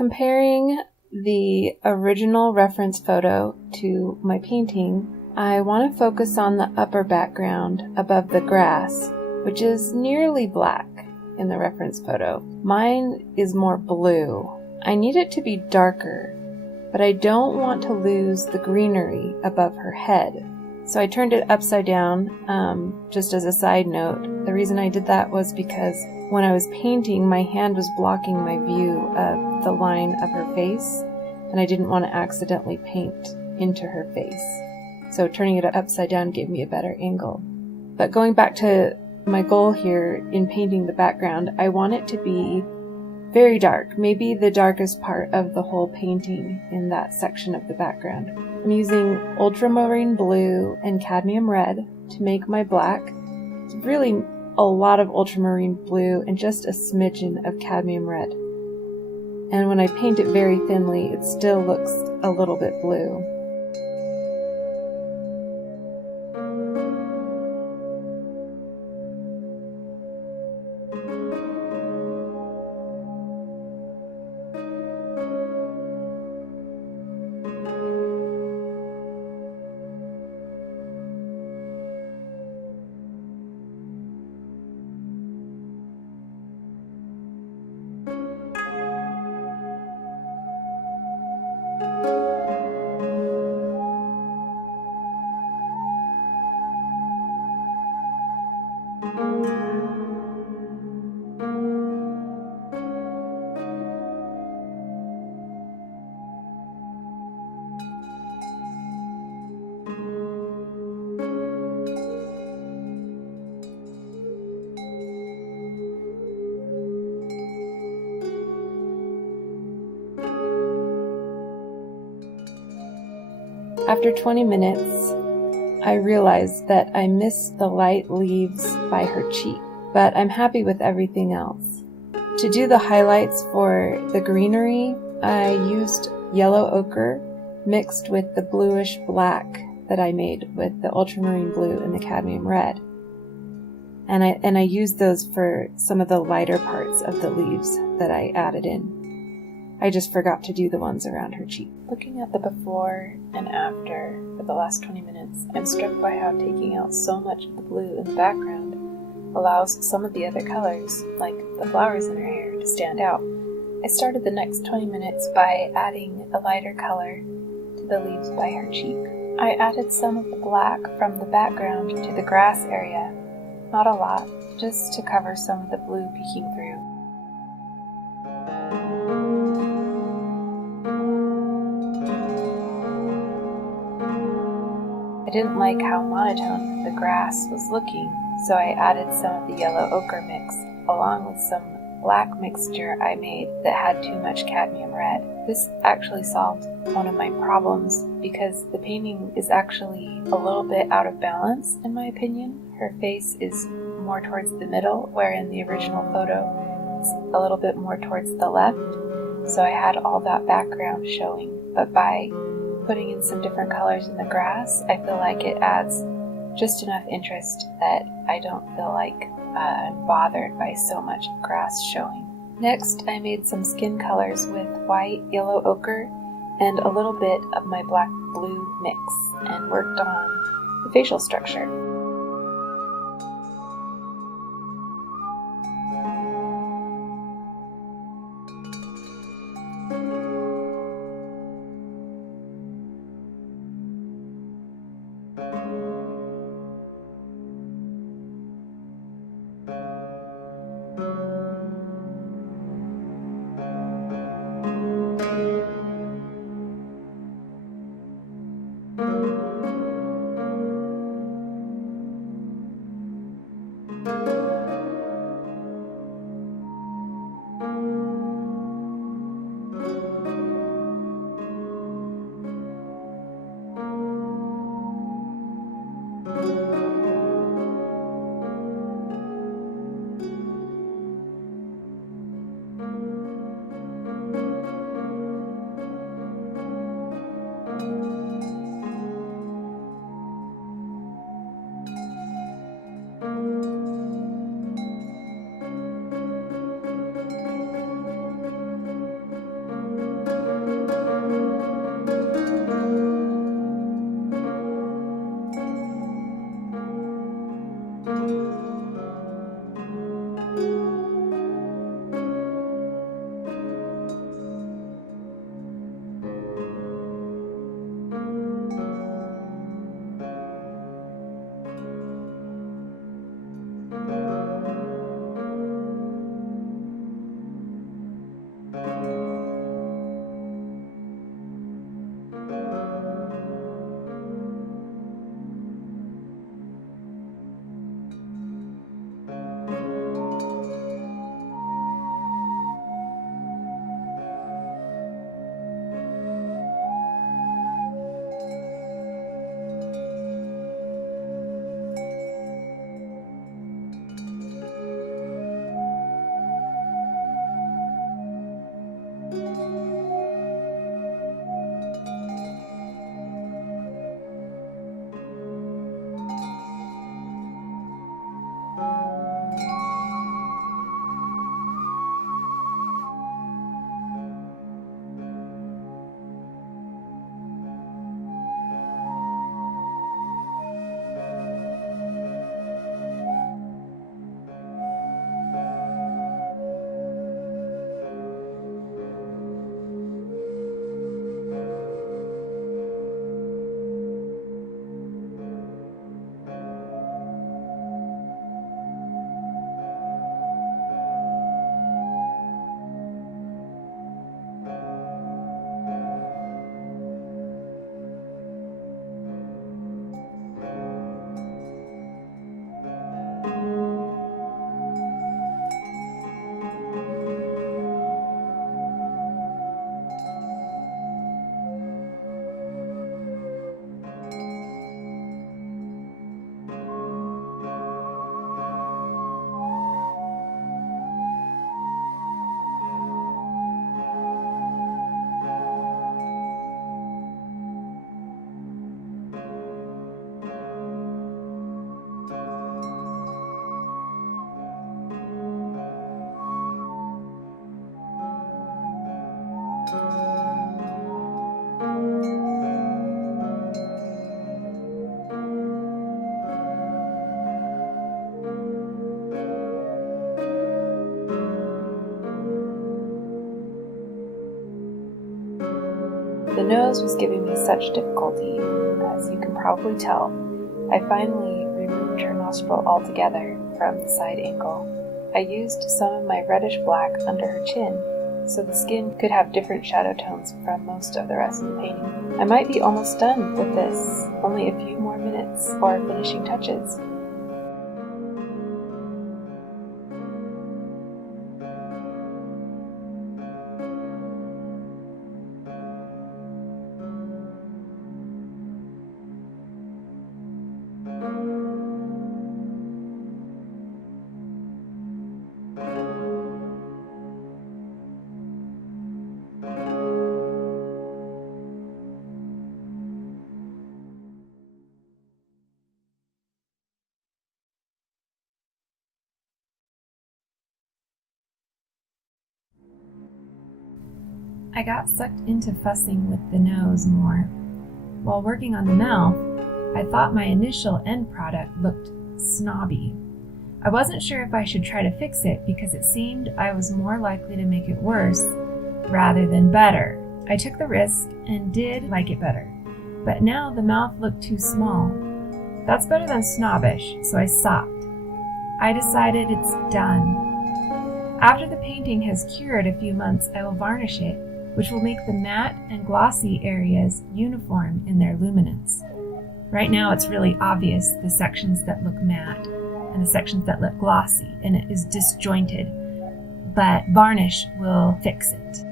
Comparing the original reference photo to my painting, I want to focus on the upper background above the grass, which is nearly black in the reference photo. Mine is more blue. I need it to be darker, but I don't want to lose the greenery above her head. So I turned it upside down, just as a side note. The reason I did that was because when I was painting, my hand was blocking my view of the line of her face, and I didn't want to accidentally paint into her face. So turning it upside down gave me a better angle. But going back to my goal here in painting the background, I want it to be very dark, maybe the darkest part of the whole painting in that section of the background. I'm using Ultramarine blue and Cadmium Red to make my black. It's really a lot of Ultramarine blue and just a smidgen of Cadmium Red. And when I paint it very thinly, it still looks a little bit blue. After 20 minutes, I realized that I missed the light leaves by her cheek, but I'm happy with everything else. To do the highlights for the greenery, I used yellow ochre mixed with the bluish black that I made with the ultramarine blue and the cadmium red. And I used those for some of the lighter parts of the leaves that I added in. I just forgot to do the ones around her cheek. Looking at the before and after for the last 20 minutes, I'm struck by how taking out so much of the blue in the background allows some of the other colors, like the flowers in her hair, to stand out. I started the next 20 minutes by adding a lighter color to the leaves by her cheek. I added some of the black from the background to the grass area. Not a lot, just to cover some of the blue peeking through. I didn't like how monotone the grass was looking, so I added some of the yellow ochre mix, along with some black mixture I made that had too much cadmium red. This actually solved one of my problems because the painting is actually a little bit out of balance, in my opinion. Her face is more towards the middle, where in the original photo it's a little bit more towards the left, so I had all that background showing, but by putting in some different colors in the grass, I feel like it adds just enough interest that I don't feel like I'm bothered by so much grass showing. Next, I made some skin colors with white, yellow ochre, and a little bit of my black-blue mix, and worked on the facial structure. The nose was giving me such difficulty, as you can probably tell. I finally removed her nostril altogether from the side angle. I used some of my reddish black under her chin, so the skin could have different shadow tones from most of the rest of the painting. I might be almost done with this, only a few more minutes for finishing touches. I got sucked into fussing with the nose more. While working on the mouth, I thought my initial end product looked snobby. I wasn't sure if I should try to fix it because it seemed I was more likely to make it worse rather than better. I took the risk and did like it better, but now the mouth looked too small. That's better than snobbish, so I stopped. I decided it's done. After the painting has cured a few months, I will varnish it, which will make the matte and glossy areas uniform in their luminance. Right now it's really obvious the sections that look matte and the sections that look glossy, and it is disjointed, but varnish will fix it.